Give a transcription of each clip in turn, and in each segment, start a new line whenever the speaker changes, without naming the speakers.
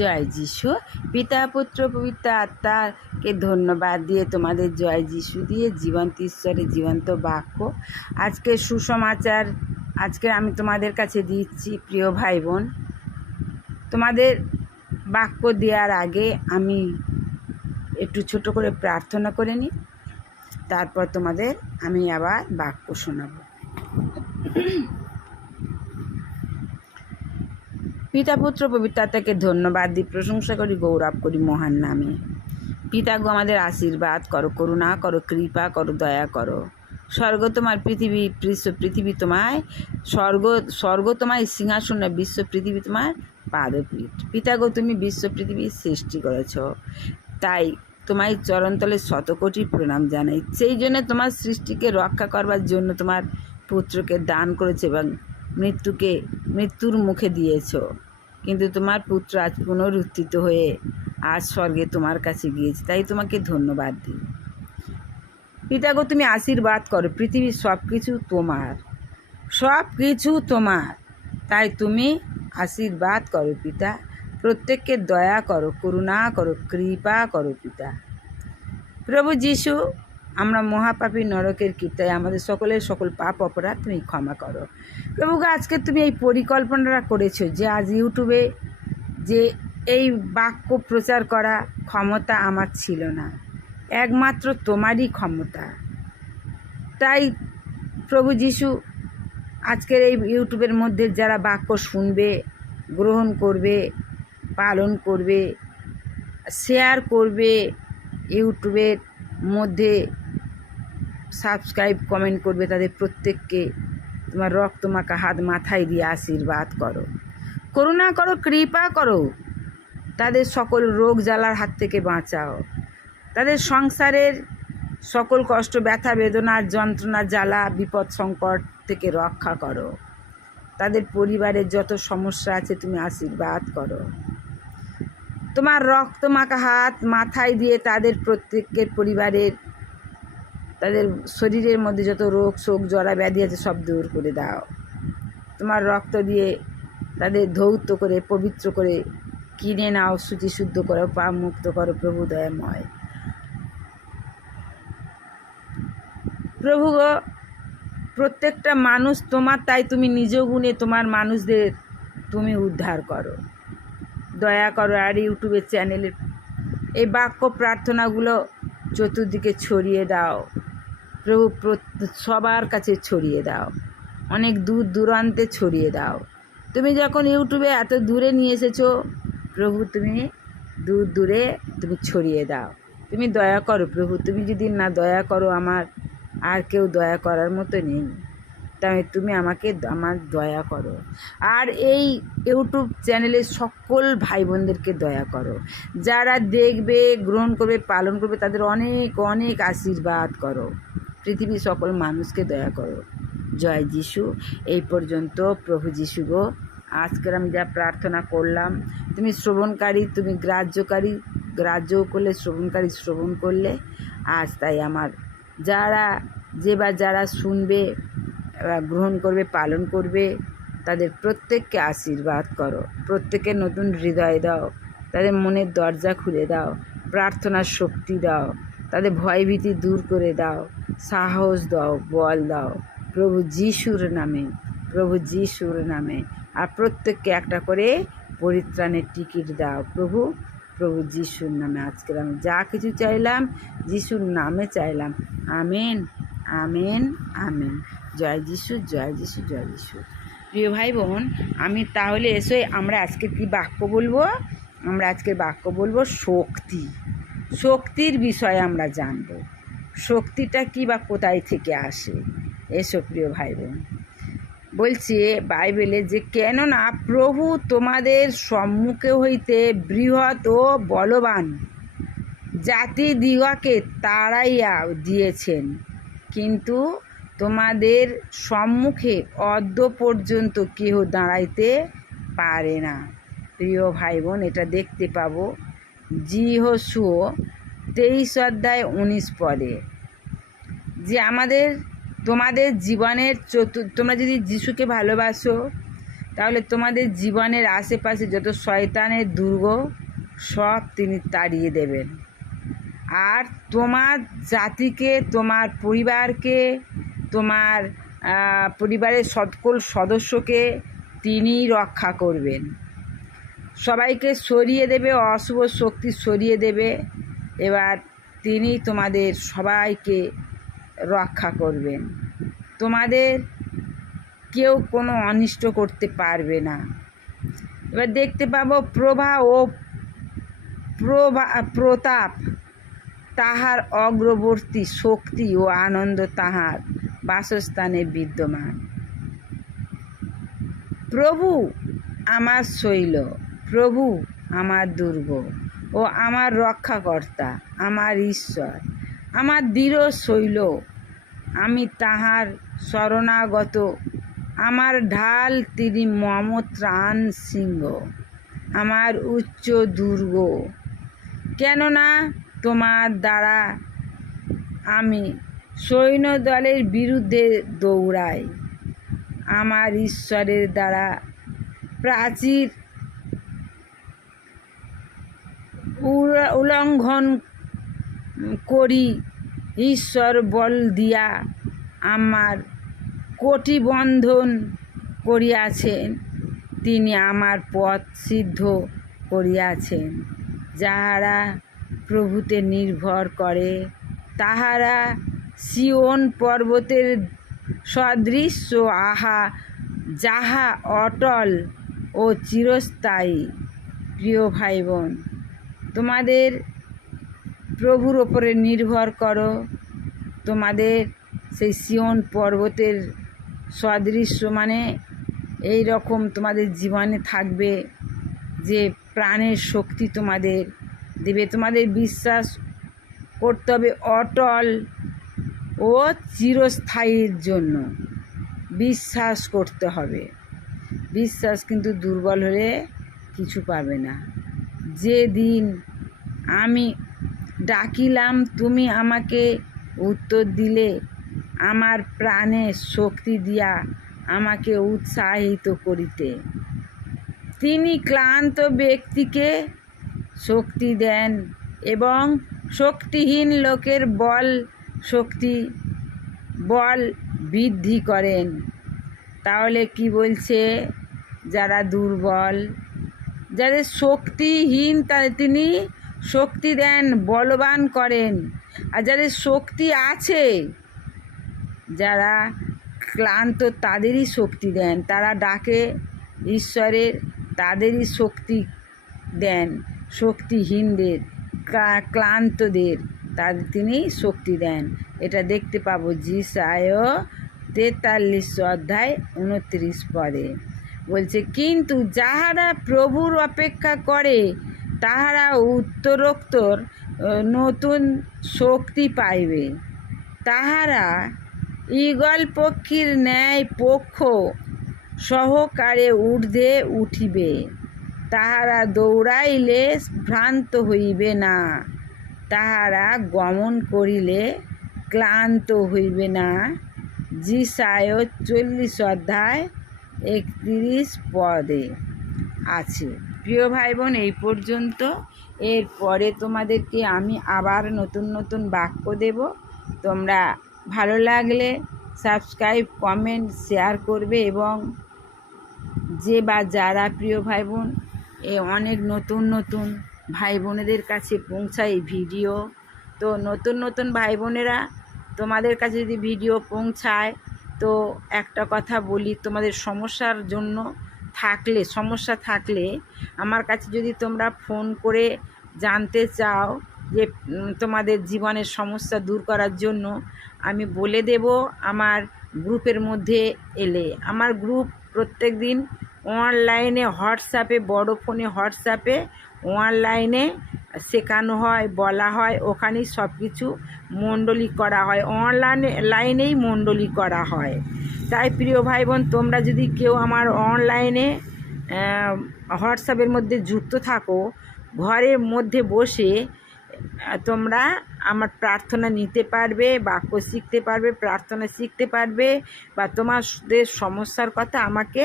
জয় যিশু। পিতা পুত্র পবিত্র আত্মাকে ধন্যবাদ দিয়ে তোমাদের জয় যিশু দিয়ে জীবন্ত ঈশ্বরের জীবন্ত বাক্য। আজকে সুসমাচার আজকে আমি তোমাদের কাছে দিচ্ছি প্রিয় ভাই বোন তোমাদের বাক্য দেওয়ার আগে আমি একটু ছোট করে প্রার্থনা করে নিই। তারপর তোমাদের আমি আবার বাক্য শোনাবো। পিতা পুত্র পবিত্র আত্মাকে ধন্যবাদ দিই প্রশংসা করি, গৌরব করি মহান নামে। পিতা গো আমাদের আশীর্বাদ করো, করুণা করো, কৃপা করো, দয়া করো। স্বর্গ তোমার পৃথিবী, বিশ্ব পৃথিবী তোমায়, স্বর্গ স্বর্গ তোমায়, সিংহাসন, বিশ্ব পৃথিবী তোমার পাদপীঠ। পিতা গো তুমি বিশ্ব পৃথিবীর সৃষ্টি করেছ। তাই তোমায় চরণতলে শতকোটি প্রণাম জানাই। সেই জন্য তোমার সৃষ্টিকে রক্ষা করবার জন্য তোমার পুত্রকে দান করেছে এবং মৃত্যুকে, মৃত্যুর মুখে দিয়েছ। কিন্তু তোমার পুত্র আজ পুনরুত্থিত হয়ে আজ স্বর্গে তোমার কাছে গিয়েছে, তাই তোমাকে ধন্যবাদ দিই। পিতাগো, তুমি আশীর্বাদ করো, পৃথিবীর সব কিছু তোমার সব কিছু তোমার। তাই তুমি আশীর্বাদ করো পিতা, প্রত্যেককে দয়া করো, করুণা করো, কৃপা করো পিতা। প্রভু যিশু আমরা মহাপাপী নরকের কীর্তায় আমাদের সকলের সকল পাপ অপরাধ তুমি ক্ষমা করো। প্রভু আজকে তুমি এই পরিকল্পনাটা করেছ যে আজ ইউটিউবে যে এই বাক্য প্রচার করা ক্ষমতা আমার ছিল না। একমাত্র তোমারই ক্ষমতা। তাই প্রভু যিশু আজকের এই ইউটিউবের মধ্যে যারা বাক্য শুনবে, গ্রহণ করবে, পালন করবে শেয়ার করবে ইউটিউবের মধ্যে সাবস্ক্রাইব, কমেন্ট করবে তাদের প্রত্যেককে। তোমার রক্তমাখা হাত মাথায় দিয়ে আশীর্বাদ করো। করুণা করো, কৃপা করো। তাদের সকল রোগ জ্বালার হাত থেকে বাঁচাও। তাদের সংসারের সকল কষ্ট, ব্যথা, বেদনা, যন্ত্রণা, জ্বালা, বিপদ, সংকট থেকে রক্ষা করো। তাদের পরিবারের যত সমস্যা আছে তুমি আশীর্বাদ করো। তোমার রক্তমাখা হাত মাথায় দিয়ে তাদের প্রত্যেকের পরিবারের তাদের শরীরের মধ্যে যত রোগ শোক, জরা ব্যাধি আছে সব দূর করে দাও। তোমার রক্ত দিয়ে তাদের ধৌত করে, পবিত্র করে কিনে নাও, শুচি শুদ্ধ করো পা মুক্ত করো, প্রভু দয়াময়। প্রভু গো, প্রত্যেকটা মানুষ তোমার, তাই তুমি নিজ গুণে তোমার মানুষদের তুমি উদ্ধার করো। দয়া করো আর ইউটিউবের চ্যানেলের এই বাক্য প্রার্থনাগুলো চতুর্দিকে ছড়িয়ে দাও। প্রভু সবার কাছে ছড়িয়ে দাও। অনেক দূর দূরান্তে ছড়িয়ে দাও। তুমি যখন ইউটিউবে এত দূরে নিয়ে এসেছ, প্রভু তুমি দূর দূরে তুমি ছড়িয়ে দাও। তুমি দয়া করো প্রভু, তুমি যদি না দয়া করো আমার, আর কেউ দয়া করার মতো নেই। তাই তুমি আমাকে আমার দয়া করো। আর এই ইউটিউব চ্যানেলের সকল ভাই বোনদেরকে দয়া করো। যারা দেখবে, গ্রহণ করবে, পালন করবে, তাদের অনেক অনেক আশীর্বাদ করো। পৃথিবীর সকল মানুষকে দয়া করো। জয় যিশু। এই পর্যন্ত প্রভু যিশু গো। আজকের আমি যা প্রার্থনা করলাম, তুমি শ্রবণকারী, তুমি গ্রাহ্যকারী, গ্রাহ্য করলে শ্রবণকারী শ্রবণ করলে। আজ তাই আমার। যারা যে বা যারা শুনবে গ্রহণ করবে, পালন করবে, তাদের প্রত্যেককে আশীর্বাদ করো। প্রত্যেকে নতুন হৃদয় দাও। তাদের মনের দরজা খুলে দাও। প্রার্থনার শক্তি দাও। তাদের ভয়ভীতি দূর করে দাও। সাহস দাও, বল দাও। প্রভু যিশুর নামে, প্রভু যিশুর নামে। আর প্রত্যেককে একটা করে পরিত্রাণের টিকিট দাও। প্রভু প্রভু যিশুর নামে। আজকের আমি যা কিছু চাইলাম, যিশুর নামে চাইলাম। Amen amen amen. জয় যিশু জয় যিশু জয় যিশু। প্রিয় ভাই বোন আমি তাহলে এসে আমরা আজকে কি বাক্য বলব? আমরা আজকের বাক্য বলব শক্তি। শক্তির বিষয়ে আমরা জানব। শক্তিটা কি বা কোথায় থেকে আসে? এসো প্রিয় ভাই বোন বলছে বাইবেলে যে, কেননা প্রভু তোমাদের সম্মুখে হইতে বৃহৎ ও বলবান জাতি দিগকে তাড়াইয়া দিয়েছেন, কিন্তু তোমাদের সম্মুখে অদ্য পর্যন্ত কেহ দাঁড়াইতে পারে না। প্রিয় ভাই বোন এটা দেখতে পাবো। জিহসুও তেইশ অধ্যায় উনিশ পদে, যে আমাদের, তোমাদের জীবনের চতু, তোমরা যদি যিশুকে ভালোবাসো, তাহলে তোমাদের জীবনের আশেপাশে যত শয়তানের দুর্গ, সব তিনি তাড়িয়ে দেবেন। আর তোমার জাতিকে, তোমার পরিবারকে, তোমার পরিবারের সকল সদস্যকে তিনি রক্ষা করবেন। সবাইকে সরিয়ে দেবে, অশুভ শক্তি সরিয়ে দেবে। এবার তিনি তোমাদের সবাইকে রক্ষা করবেন। তোমাদের কেউ কোনো অনিষ্ট করতে পারবে না। এবার দেখতে পাবো প্রভা ও প্রভা, প্রতাপ, তাহার অগ্রবর্তী শক্তি ও আনন্দ তাহার বাসস্থানে বিদ্যমান। প্রভু আমার শৈল। প্রভু আমার দুর্গ ও আমার রক্ষাকর্তা, আমার ঈশ্বর। আমার দৃঢ় শৈল, আমি তাহার শরণাগত। আমার ঢাল তিনি মম ত্রাণ সিংহ, আমার উচ্চ দুর্গ। কেননা তোমার দ্বারা আমি সৈন্য দলের বিরুদ্ধে দৌড়াই। আমার ঈশ্বরের দ্বারা প্রাচীর উল্লঙ্ঘন করি, ঈশ্বর বল দিয়া আমার কোটি বন্ধন করিয়াছেন। তিনি আমার পথ সিদ্ধ করিয়াছেন। যাহারা প্রভুতে নির্ভর করে, তাহারা সিওন পর্বতের সদৃশ্য। আহা, যাহা অটল ও চিরস্থায়ী। প্রিয় ভাই বোন তোমাদের প্রভুর ওপরে নির্ভর করো। তোমাদের সেই সিওন পর্বতের সদৃশ্য মানে এই রকম তোমাদের জীবনে থাকবে যে প্রাণের শক্তি তোমাদের দেবে। তোমাদের বিশ্বাস করতে হবে অটল ও চিরস্থায়ীর জন্য। বিশ্বাস করতে হবে। বিশ্বাস কিন্তু দুর্বল হলে কিছু পাবে না। যেদিন আমি ডাকিলাম, তুমি আমাকে উত্তর দিলে। আমার প্রাণে শক্তি দিয়া আমাকে উৎসাহিত করিতে। তিনি ক্লান্ত ব্যক্তিকে শক্তি দেন এবং শক্তিহীন লোকের বল শক্তি, বল বৃদ্ধি করেন। তাহলে কি বলছে? যারা দুর্বল যাদের শক্তিহীন তিনি শক্তি দেন, বলবান করেন। আর যাদের শক্তি আছে, যারা ক্লান্ত, তাদেরই শক্তি দেন। তারা ডাকে, ঈশ্বরের তাদেরই শক্তি দেন, শক্তিহীনদের ক্লান্তদের তাদের তিনি শক্তি দেন। এটা দেখতে পাবো, জিসায় তেতাল্লিশ অধ্যায় উনত্রিশ পদে। বলছে, কিন্তু যাহারা প্রভুর অপেক্ষা করে, তাহারা উত্তরোত্তর নতুন শক্তি পাইবে। তাহারা ঈগল পক্ষীর ন্যায় পক্ষ সহকারে ঊর্ধ্বে উঠিবে। তাহারা দৌড়াইলে ভ্রান্ত হইবে না। তাহারা গমন করিলে ক্লান্ত হইবে না। জিসায় চল্লিশ অধ্যায় একত্রিশ পদে আছে। প্রিয় ভাই বোন এই পর্যন্ত। এরপরে তোমাদেরকে আমি আবার নতুন নতুন বাক্য দেব। তোমরা ভালো লাগলে সাবস্ক্রাইব, কমেন্ট, শেয়ার করবে এবং যে বা যারা প্রিয় ভাই বোন এ অনেক নতুন নতুন ভাই বোনেদের কাছে পৌঁছায় ভিডিও। তো নতুন নতুন ভাই বোনেরা তোমাদের কাছে যদি ভিডিও পৌঁছায় তো একটা কথা বলি, তোমাদের সমস্যার জন্য থাকলে, সমস্যা থাকলে আমার কাছে যদি তোমরা ফোন করে জানতে চাও যে তোমাদের জীবনের সমস্যা দূর করার জন্য, আমি বলে দেব আমার গ্রুপের মধ্যে এলে। আমার গ্রুপ প্রত্যেক দিন অনলাইনে হোয়াটসঅ্যাপে বড় ফোনে হোয়াটসঅ্যাপে অনলাইনে শেখানো হয়, বলা হয়। ওখানেই সব কিছু মণ্ডলী করা হয়। অনলাইনে, লাইনেই মণ্ডলী করা হয়। তাই প্রিয় ভাই বোন তোমরা যদি কেউ আমার অনলাইনে হোয়াটসঅ্যাপের মধ্যে যুক্ত থাকো, ঘরের মধ্যে বসে তোমরা আমার প্রার্থনা নিতে পারবে, বাক্য শিখতে পারবে, প্রার্থনা শিখতে পারবে, বা তোমাদের সমস্যার কথা আমাকে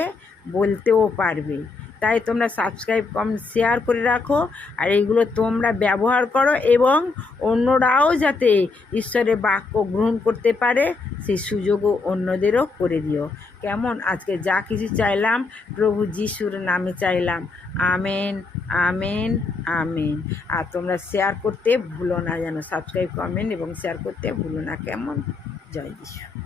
বলতেও পারবে। তাই তোমরা সাবস্ক্রাইব কমেন্ট শেয়ার করে রাখো। আর এইগুলো তোমরা ব্যবহার করো এবং অন্যরাও যাতে ঈশ্বরের বাক্য গ্রহণ করতে পারে, সেই সুযোগও অন্যদেরও করে দিও। কেমন? আজকে যা কিছু চাইলাম, প্রভু যিশুর নামে চাইলাম। Amen amen amen. আর তোমরা শেয়ার করতে ভুলো না যেন। সাবস্ক্রাইব কমেন্ট এবং শেয়ার করতে ভুলো না। কেমন? জয় যিশু।